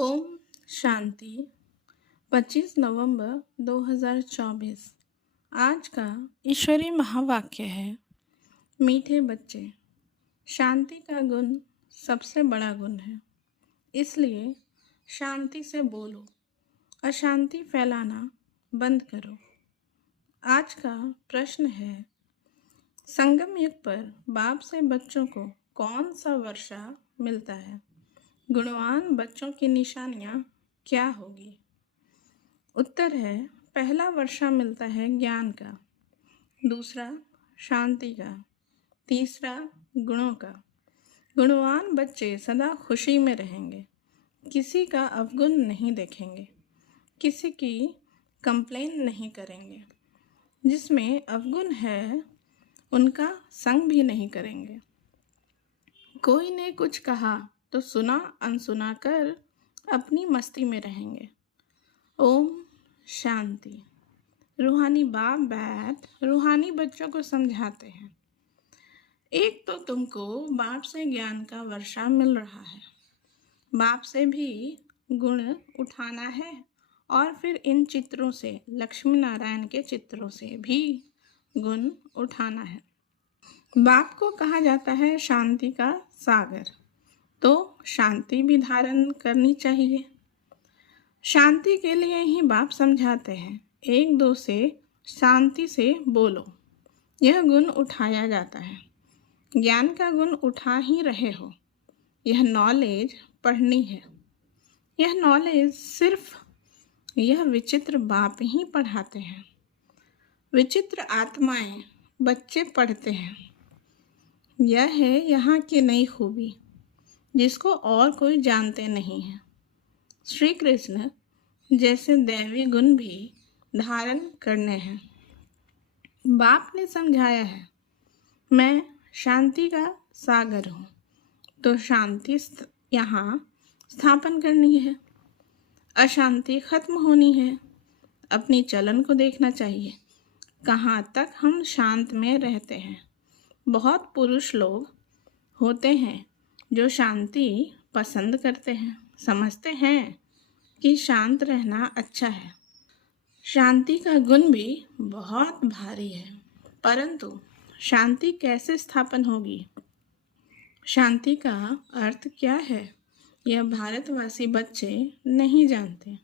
ओम शांति 25 नवंबर 2024। आज का ईश्वरीय महावाक्य है, मीठे बच्चे, शांति का गुण सबसे बड़ा गुण है। इसलिए शांति से बोलो, अशांति फैलाना बंद करो। आज का प्रश्न है, संगम युग पर बाप से बच्चों को कौन सा वर्षा मिलता है? गुणवान बच्चों की निशानियाँ क्या होगी? उत्तर है, पहला वर्षा मिलता है ज्ञान का, दूसरा शांति का, तीसरा गुणों का। गुणवान बच्चे सदा खुशी में रहेंगे, किसी का अवगुण नहीं देखेंगे, किसी की कंप्लेन नहीं करेंगे। जिसमें अवगुण है उनका संग भी नहीं करेंगे। कोई ने कुछ कहा तो सुना अनसुना कर अपनी मस्ती में रहेंगे। ओम शांति। रूहानी बाप बैठ रूहानी बच्चों को समझाते हैं। एक तो तुमको बाप से ज्ञान का वर्षा मिल रहा है, बाप से भी गुण उठाना है और फिर इन चित्रों से, लक्ष्मी नारायण के चित्रों से भी गुण उठाना है। बाप को कहा जाता है शांति का सागर, तो शांति भी धारण करनी चाहिए। शांति के लिए ही बाप समझाते हैं, एक दो से शांति से बोलो, यह गुण उठाया जाता है। ज्ञान का गुण उठा ही रहे हो, यह नॉलेज पढ़नी है। यह नॉलेज सिर्फ यह विचित्र बाप ही पढ़ाते हैं। विचित्र आत्माएं बच्चे पढ़ते हैं। यह है यहाँ की नई खूबी, जिसको और कोई जानते नहीं है। श्री कृष्ण जैसे दैवी गुण भी धारण करने हैं। बाप ने समझाया है, मैं शांति का सागर हूँ, तो शांति यहाँ स्थापन करनी है। अशांति खत्म होनी है। अपनी चलन को देखना चाहिए, कहाँ तक हम शांत में रहते हैं। बहुत पुरुष लोग होते हैं जो शांति पसंद करते हैं, समझते हैं कि शांत रहना अच्छा है। शांति का गुण भी बहुत भारी है, परंतु शांति कैसे स्थापन होगी? शांति का अर्थ क्या है, यह भारतवासी बच्चे नहीं जानते।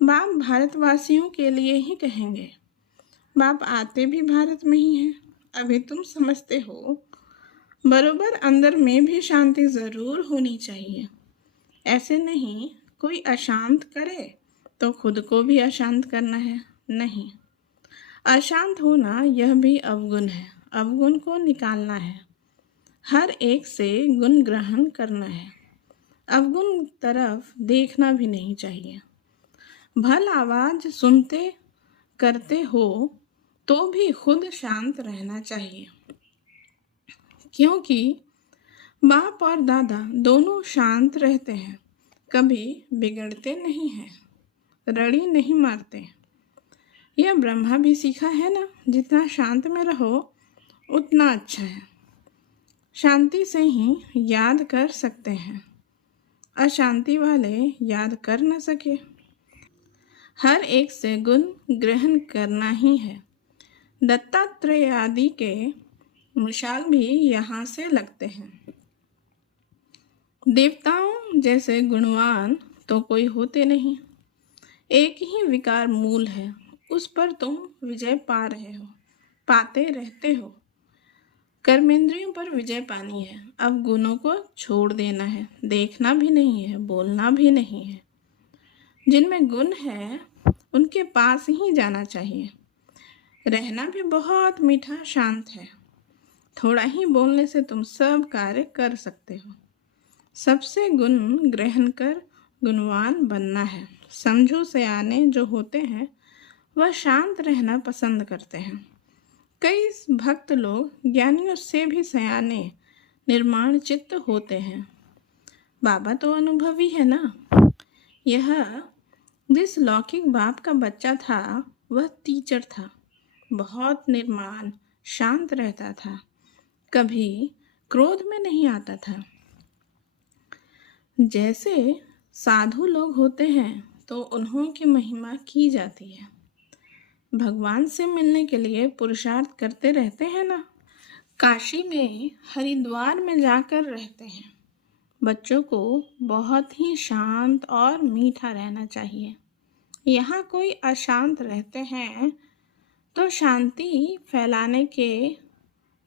बाप भारतवासियों के लिए ही कहेंगे। बाप आते भी भारत में ही हैं। अभी तुम समझते हो, बरोबर अंदर में भी शांति ज़रूर होनी चाहिए। ऐसे नहीं कोई अशांत करे तो खुद को भी अशांत करना है, नहीं। अशांत होना यह भी अवगुण है, अवगुण को निकालना है। हर एक से गुण ग्रहण करना है, अवगुण तरफ देखना भी नहीं चाहिए। भल आवाज सुनते करते हो तो भी खुद शांत रहना चाहिए, क्योंकि बाप और दादा दोनों शांत रहते हैं, कभी बिगड़ते नहीं हैं, रड़ी नहीं मारते। यह ब्रह्मा भी सीखा है ना, जितना शांत में रहो उतना अच्छा है। शांति से ही याद कर सकते हैं, अशांति वाले याद कर न सके। हर एक से गुण ग्रहण करना ही है। दत्तात्रेय आदि के मिसाल भी यहाँ से लगते हैं। देवताओं जैसे गुणवान तो कोई होते नहीं। एक ही विकार मूल है, उस पर तुम विजय पा रहे हो, पाते रहते हो। कर्मेंद्रियों पर विजय पानी है, अब गुणों को छोड़ देना है, देखना भी नहीं है, बोलना भी नहीं है। जिनमें गुण है उनके पास ही जाना चाहिए। रहना भी बहुत मीठा शांत है। थोड़ा ही बोलने से तुम सब कार्य कर सकते हो। सबसे गुण ग्रहण कर गुणवान बनना है। समझो सयाने जो होते हैं वह शांत रहना पसंद करते हैं। कई भक्त लोग ज्ञानियों से भी सयाने निर्माण चित्त होते हैं। बाबा तो अनुभवी है ना। यह जिस लौकिक बाप का बच्चा था वह टीचर था, बहुत निर्माण शांत रहता था, कभी क्रोध में नहीं आता था। जैसे साधु लोग होते हैं तो उन्हों की महिमा की जाती है। भगवान से मिलने के लिए पुरुषार्थ करते रहते हैं ना। काशी में हरिद्वार में जाकर रहते हैं। बच्चों को बहुत ही शांत और मीठा रहना चाहिए। यहाँ कोई अशांत रहते हैं तो शांति फैलाने के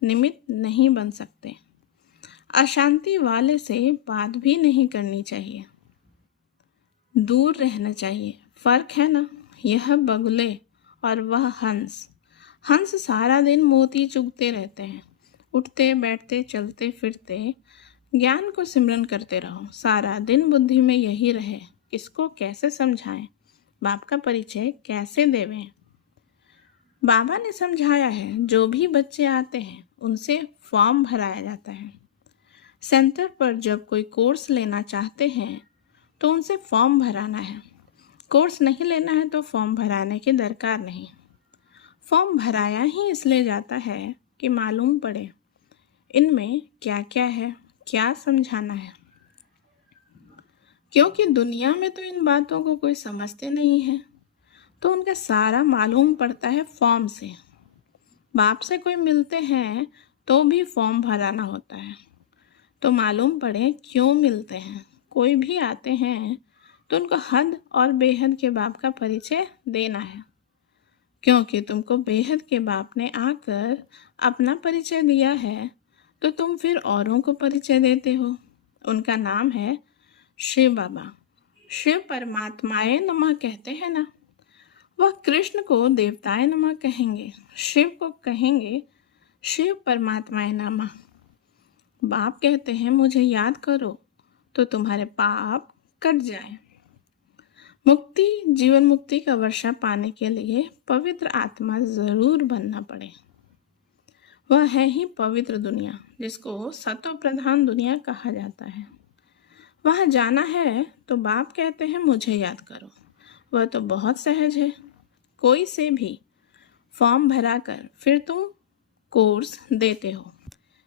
निमित्त नहीं बन सकते। अशांति वाले से बात भी नहीं करनी चाहिए, दूर रहना चाहिए। फर्क है ना। यह बगुले और वह हंस। हंस सारा दिन मोती चुगते रहते हैं। उठते बैठते चलते फिरते ज्ञान को सिमरन करते रहो। सारा दिन बुद्धि में यही रहे, किसको कैसे समझाएं, बाप का परिचय कैसे देवें। बाबा ने समझाया है, जो भी बच्चे आते हैं उनसे फॉर्म भराया जाता है। सेंटर पर जब कोई कोर्स लेना चाहते हैं तो उनसे फॉर्म भराना है। कोर्स नहीं लेना है तो फॉर्म भराने की दरकार नहीं। फॉर्म भराया ही इसलिए जाता है कि मालूम पड़े इनमें क्या क्या है, क्या समझाना है। क्योंकि दुनिया में तो इन बातों को कोई समझते नहीं है, तो उनका सारा मालूम पड़ता है फॉर्म से। बाप से कोई मिलते हैं तो भी फॉर्म भराना होता है, तो मालूम पड़े क्यों मिलते हैं। कोई भी आते हैं तो उनको हद और बेहद के बाप का परिचय देना है, क्योंकि तुमको बेहद के बाप ने आकर अपना परिचय दिया है, तो तुम फिर औरों को परिचय देते हो। उनका नाम है शिव बाबा। शिव परमात्माए नमः कहते हैं ना। वह कृष्ण को देवताए नमः कहेंगे, शिव को कहेंगे शिव परमात्माए नमः। बाप कहते हैं मुझे याद करो तो तुम्हारे पाप कट जाए। मुक्ति, जीवन मुक्ति का वर्षा पाने के लिए पवित्र आत्मा जरूर बनना पड़े। वह है ही पवित्र दुनिया, जिसको सतो प्रधान दुनिया कहा जाता है। वहाँ जाना है तो बाप कहते हैं मुझे याद करो। वह तो बहुत सहज है। कोई से भी फॉर्म भरा कर फिर तुम कोर्स देते हो।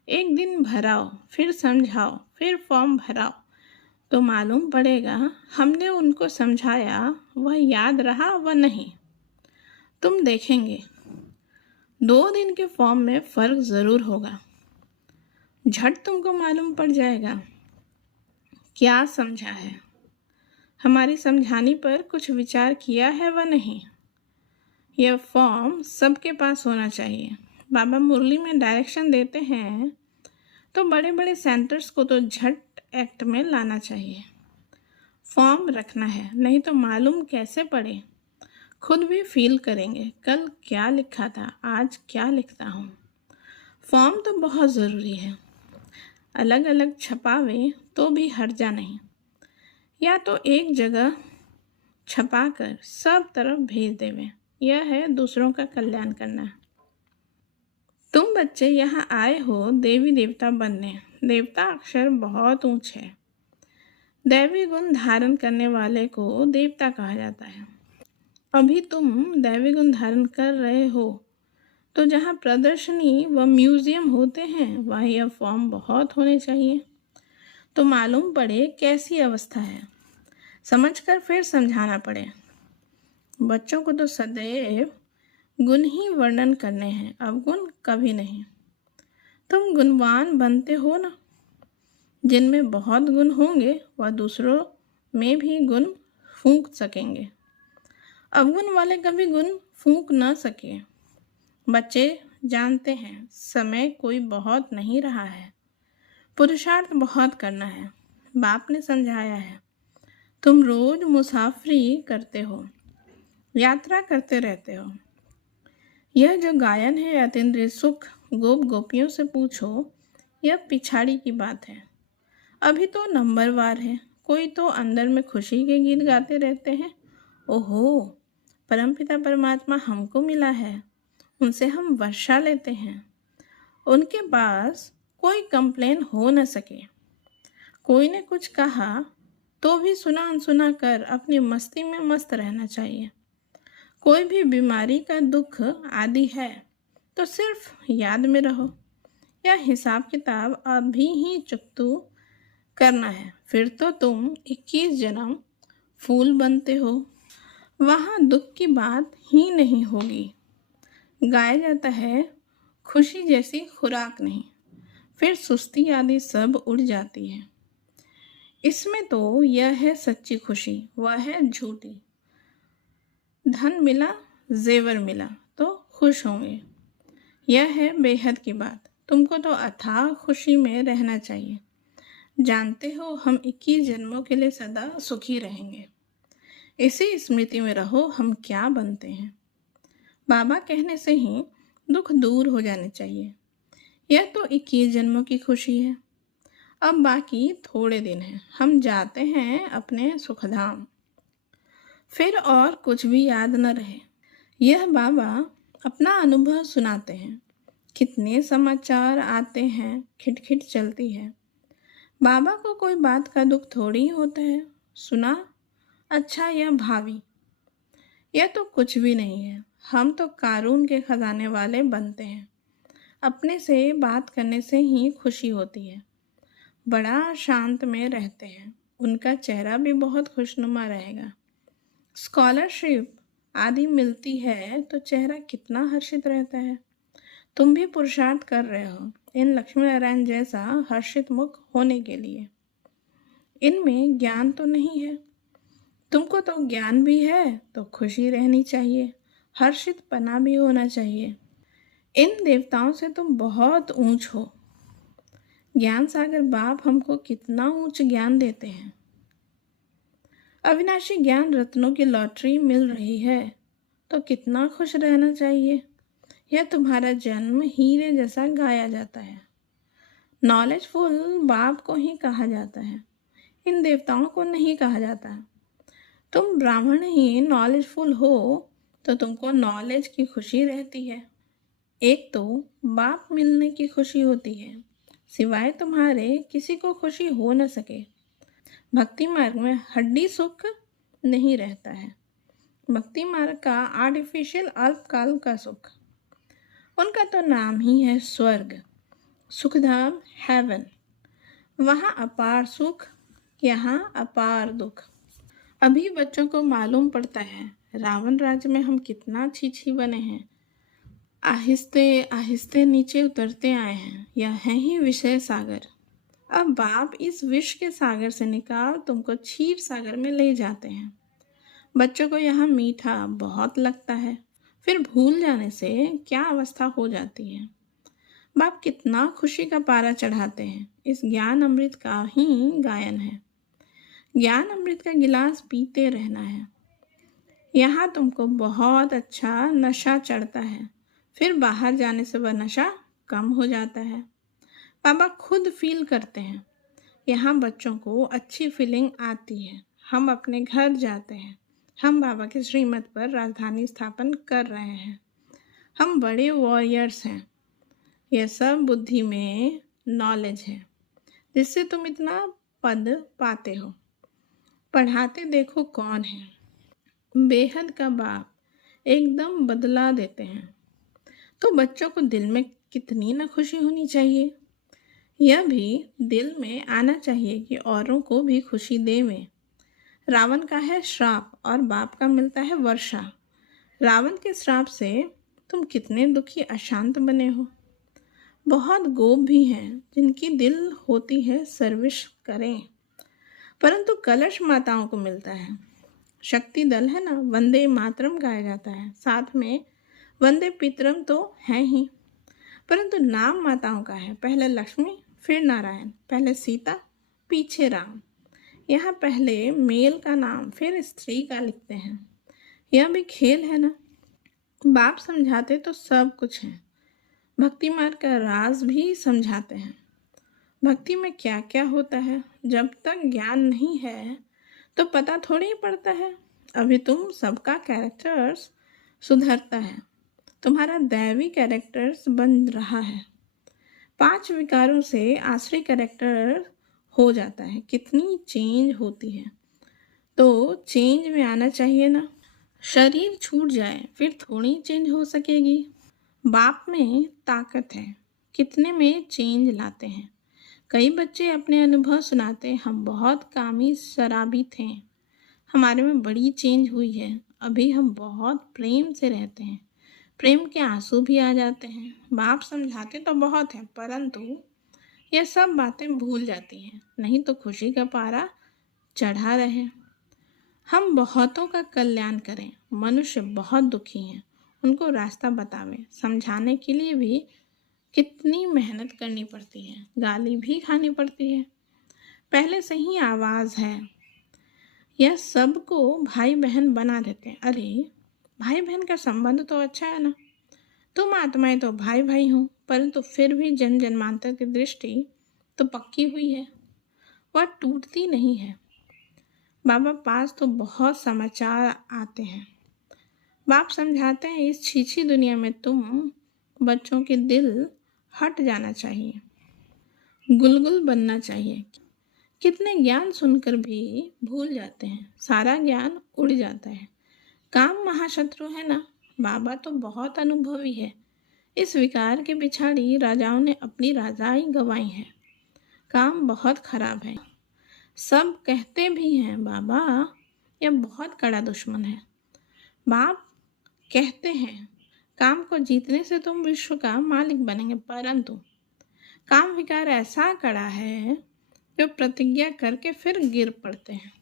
एक दिन भराओ, फिर समझाओ, फिर फॉर्म भराओ, तो मालूम पड़ेगा हमने उनको समझाया वह याद रहा व नहीं। तुम देखेंगे 2 दिन के फॉर्म में फ़र्क ज़रूर होगा। झट तुमको मालूम पड़ जाएगा क्या समझा है, हमारी समझाने पर कुछ विचार किया है व नहीं। यह फॉर्म सबके पास होना चाहिए। बाबा मुरली में डायरेक्शन देते हैं तो बड़े बड़े सेंटर्स को तो झट एक्ट में लाना चाहिए। फॉर्म रखना है, नहीं तो मालूम कैसे पड़े। खुद भी फील करेंगे कल क्या लिखा था, आज क्या लिखता हूँ। फॉर्म तो बहुत ज़रूरी है। अलग अलग छपावे तो भी हर्जा नहीं, या तो एक जगह छपाकर सब तरफ भेज देवे। यह है दूसरों का कल्याण करना। तुम बच्चे यहाँ आए हो देवी देवता बनने। देवता अक्षर बहुत ऊंच है। दैवी गुण धारण करने वाले को देवता कहा जाता है। अभी तुम दैवी गुण धारण कर रहे हो, तो जहाँ प्रदर्शनी व म्यूजियम होते हैं वहाँ यह फॉर्म बहुत होने चाहिए, तो मालूम पड़े कैसी अवस्था है। समझकर फिर समझाना पड़े। बच्चों को तो सदैव गुण ही वर्णन करने हैं, अवगुण कभी नहीं। तुम गुणवान बनते हो ना। जिनमें बहुत गुण होंगे वह दूसरों में भी गुण फूंक सकेंगे। अवगुण वाले कभी गुण फूंक न सके। बच्चे जानते हैं समय कोई बहुत नहीं रहा है, पुरुषार्थ बहुत करना है। बाप ने समझाया है, तुम रोज मुसाफरी करते हो, यात्रा करते रहते हो। यह जो गायन है अतीन्द्रिय सुख, गोप गोपियों से पूछो, यह पिछाड़ी की बात है। अभी तो नंबरवार है। कोई तो अंदर में खुशी के गीत गाते रहते हैं। ओहो, परमपिता परमात्मा हमको मिला है, उनसे हम वर्षा लेते हैं। उनके पास कोई कंप्लेन हो न सके। कोई ने कुछ कहा तो भी सुना अनसुना कर अपनी मस्ती में मस्त रहना चाहिए। कोई भी बीमारी का दुख आदि है तो सिर्फ याद में रहो। यह हिसाब किताब अभी ही चुकतू करना है, फिर तो तुम 21 जन्म फूल बनते हो। वहाँ दुख की बात ही नहीं होगी। गाया जाता है, खुशी जैसी खुराक नहीं, फिर सुस्ती आदि सब उड़ जाती है। इसमें तो यह है सच्ची खुशी, वह है झूठी। धन मिला, जेवर मिला तो खुश होंगे, यह है बेहद की बात। तुमको तो अथाह खुशी में रहना चाहिए। जानते हो, हम 21 जन्मों के लिए सदा सुखी रहेंगे। इसी स्मृति में रहो, हम क्या बनते हैं। बाबा कहने से ही दुख दूर हो जाने चाहिए। यह तो 21 जन्मों की खुशी है। अब बाकी थोड़े दिन हैं, हम जाते हैं अपने सुखधाम। फिर और कुछ भी याद न रहे। यह बाबा अपना अनुभव सुनाते हैं। कितने समाचार आते हैं, खिटखिट चलती है। बाबा को कोई बात का दुख थोड़ी होता है। सुना? अच्छा, यह भावी, यह तो कुछ भी नहीं है। हम तो कारून के खजाने वाले बनते हैं। अपने से बात करने से ही खुशी होती है। बड़ा शांत में रहते हैं, उनका चेहरा भी बहुत खुशनुमा रहेगा। स्कॉलरशिप आदि मिलती है तो चेहरा कितना हर्षित रहता है। तुम भी पुरुषार्थ कर रहे हो इन लक्ष्मी नारायण जैसा हर्षित मुख होने के लिए। इनमें ज्ञान तो नहीं है, तुमको तो ज्ञान भी है, तो खुशी रहनी चाहिए, हर्षित पना भी होना चाहिए। इन देवताओं से तुम बहुत ऊंच हो। ज्ञान सागर बाप हमको कितना ऊंच ज्ञान देते हैं। अविनाशी ज्ञान रत्नों की लॉटरी मिल रही है तो कितना खुश रहना चाहिए। यह तुम्हारा जन्म हीरे जैसा गाया जाता है। नॉलेजफुल बाप को ही कहा जाता है, इन देवताओं को नहीं कहा जाता। तुम ब्राह्मण ही नॉलेजफुल हो तो तुमको नॉलेज की खुशी रहती है। एक तो बाप मिलने की खुशी होती है, सिवाय तुम्हारे किसी को खुशी हो न सके। भक्ति मार्ग में हड्डी सुख नहीं रहता है। भक्ति मार्ग का आर्टिफिशियल अल्पकाल का सुख। उनका तो नाम ही है स्वर्ग, सुखधाम, हेवन। वहाँ अपार सुख, यहाँ अपार दुख। अभी बच्चों को मालूम पड़ता है रावण राज्य में हम कितना छी बने हैं। आहिस्ते आहिस्ते नीचे उतरते आए हैं। यह है ही विषय सागर। अब बाप इस विष के सागर से निकाल तुमको क्षीर सागर में ले जाते हैं। बच्चों को यहाँ मीठा बहुत लगता है, फिर भूल जाने से क्या अवस्था हो जाती है। बाप कितना खुशी का पारा चढ़ाते हैं। इस ज्ञान अमृत का ही गायन है। ज्ञान अमृत का गिलास पीते रहना है। यहाँ तुमको बहुत अच्छा नशा चढ़ता है, फिर बाहर जाने से वह नशा कम हो जाता है। बाबा खुद फील करते हैं। यहाँ बच्चों को अच्छी फीलिंग आती है। हम अपने घर जाते हैं। हम बाबा के श्रीमत पर राजधानी स्थापन कर रहे हैं। हम बड़े वॉरियर्स हैं। यह सब बुद्धि में नॉलेज है जिससे तुम इतना पद पाते हो। पढ़ाते देखो कौन है, बेहद का बाप एकदम बदला देते हैं। तो बच्चों को दिल में कितनी न खुशी होनी चाहिए। यह भी दिल में आना चाहिए कि औरों को भी खुशी देवें। रावण का है श्राप और बाप का मिलता है वर्षा। रावण के श्राप से तुम कितने दुखी अशांत बने हो। बहुत गोप भी हैं जिनकी दिल होती है सर्विस करें, परंतु कलश माताओं को मिलता है। शक्ति दल है ना, वंदे मातरम गाया जाता है, साथ में वंदे पितरम तो है ही, परंतु नाम माताओं का है। पहले लक्ष्मी, फिर नारायण, पहले सीता, पीछे राम। यहाँ पहले मेल का नाम फिर स्त्री का लिखते हैं। यह भी खेल है ना। बाप समझाते तो सब कुछ है। भक्ति मार्ग का राज भी समझाते हैं। भक्ति में क्या क्या होता है, जब तक ज्ञान नहीं है तो पता थोड़ी ही पड़ता है। अभी तुम सबका कैरेक्टर्स सुधरता है, तुम्हारा दैवी कैरेक्टर्स बन रहा है। 5 विकारों से आश्रय कैरेक्टर हो जाता है। कितनी चेंज होती है, तो चेंज में आना चाहिए ना। शरीर छूट जाए फिर थोड़ी चेंज हो सकेगी। बाप में ताकत है, कितने में चेंज लाते हैं। कई बच्चे अपने अनुभव सुनाते, हम बहुत कामी शराबी थे, हमारे में बड़ी चेंज हुई है, अभी हम बहुत प्रेम से रहते हैं, प्रेम के आंसू भी आ जाते हैं। बाप समझाते तो बहुत है, परंतु यह सब बातें भूल जाती हैं, नहीं तो खुशी का पारा चढ़ा रहे। हम बहुतों का कल्याण करें, मनुष्य बहुत दुखी हैं, उनको रास्ता बतावें। समझाने के लिए भी कितनी मेहनत करनी पड़ती है, गाली भी खानी पड़ती है। पहले से ही आवाज़ है, यह सबको भाई बहन बना देते हैं। अरे भाई बहन का संबंध तो अच्छा है ना, तुम आत्माएं तो भाई भाई हो, परंतु फिर भी जन्म जन्मांतर की दृष्टि तो पक्की हुई है, वह टूटती नहीं है। बाबा पास तो बहुत समाचार आते हैं, बाप समझाते हैं इस छीछी दुनिया में तुम बच्चों के दिल हट जाना चाहिए, गुलगुल बनना चाहिए। कितने ज्ञान सुनकर भी भूल जाते हैं, सारा ज्ञान उड़ जाता है। काम महाशत्रु है ना, बाबा तो बहुत अनुभवी है। इस विकार के पिछाड़ी राजाओं ने अपनी राजाई गंवाई है। काम बहुत खराब है, सब कहते भी हैं बाबा यह बहुत कड़ा दुश्मन है। बाप कहते हैं काम को जीतने से तुम विश्व का मालिक बनेंगे, परंतु काम विकार ऐसा कड़ा है जो प्रतिज्ञा करके फिर गिर पड़ते हैं।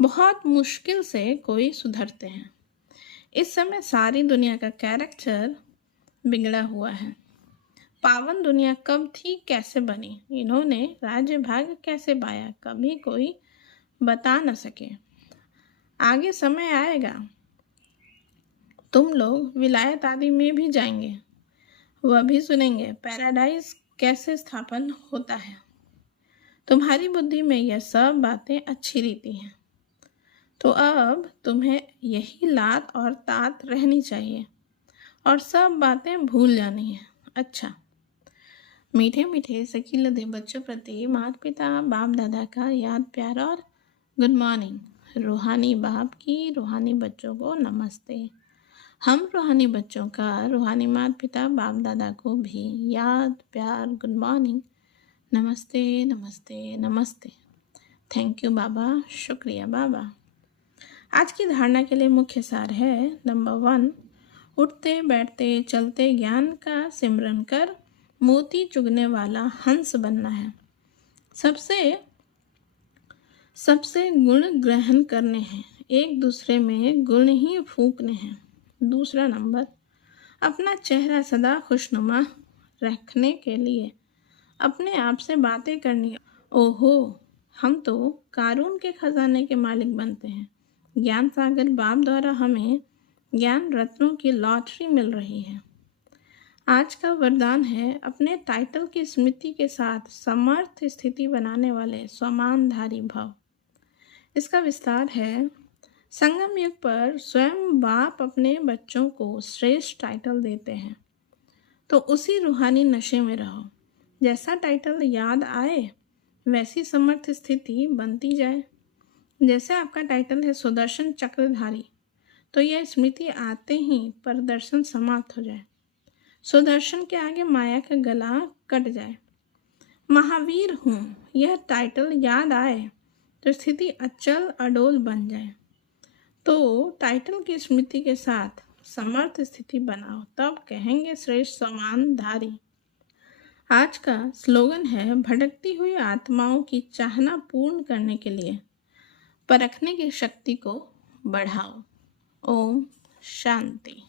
बहुत मुश्किल से कोई सुधरते हैं। इस समय सारी दुनिया का कैरेक्टर बिगड़ा हुआ है। पावन दुनिया कब थी, कैसे बनी, इन्होंने राज्य भाग कैसे पाया, कभी कोई बता न सके। आगे समय आएगा, तुम लोग विलायत आदि में भी जाएंगे, वह भी सुनेंगे पैराडाइज कैसे स्थापन होता है। तुम्हारी बुद्धि में यह सब बातें अच्छी रीति हैं, तो अब तुम्हें यही लात और तात रहनी चाहिए और सब बातें भूल जानी है। अच्छा, मीठे मीठे सकीलधे बच्चों प्रति माता पिता बाप दादा का याद प्यार और गुड मॉर्निंग। रूहानी बाप की रूहानी बच्चों को नमस्ते। हम रूहानी बच्चों का रूहानी माता पिता बाप दादा को भी याद प्यार गुड मॉर्निंग, नमस्ते नमस्ते नमस्ते। थैंक यू बाबा, शुक्रिया बाबा। आज की धारणा के लिए मुख्य सार है, नंबर 1, उठते बैठते चलते ज्ञान का सिमरन कर मोती चुगने वाला हंस बनना है। सबसे गुण ग्रहण करने हैं, एक दूसरे में गुण ही फूंकने हैं। दूसरा नंबर, अपना चेहरा सदा खुशनुमा रखने के लिए अपने आप से बातें करनी। ओहो, हम तो कारून के खजाने के मालिक बनते हैं। ज्ञान सागर बाप द्वारा हमें ज्ञान रत्नों की लॉटरी मिल रही है। आज का वरदान है, अपने टाइटल की स्मृति के साथ समर्थ स्थिति बनाने वाले स्वमानधारी भव। इसका विस्तार है, संगम युग पर स्वयं बाप अपने बच्चों को श्रेष्ठ टाइटल देते हैं, तो उसी रूहानी नशे में रहो। जैसा टाइटल याद आए वैसी समर्थ स्थिति बनती जाए। जैसे आपका टाइटल है सुदर्शन चक्रधारी, तो यह स्मृति आते ही प्रदर्शन समाप्त हो जाए, सुदर्शन के आगे माया का गला कट जाए। महावीर हूँ, यह टाइटल याद आए तो स्थिति अचल अडोल बन जाए। तो टाइटल की स्मृति के साथ समर्थ स्थिति बनाओ, तब कहेंगे श्रेष्ठ समानधारी। आज का स्लोगन है, भटकती हुई आत्माओं की चाहना पूर्ण करने के लिए परखने की शक्ति को बढ़ाओ। ओम शांति।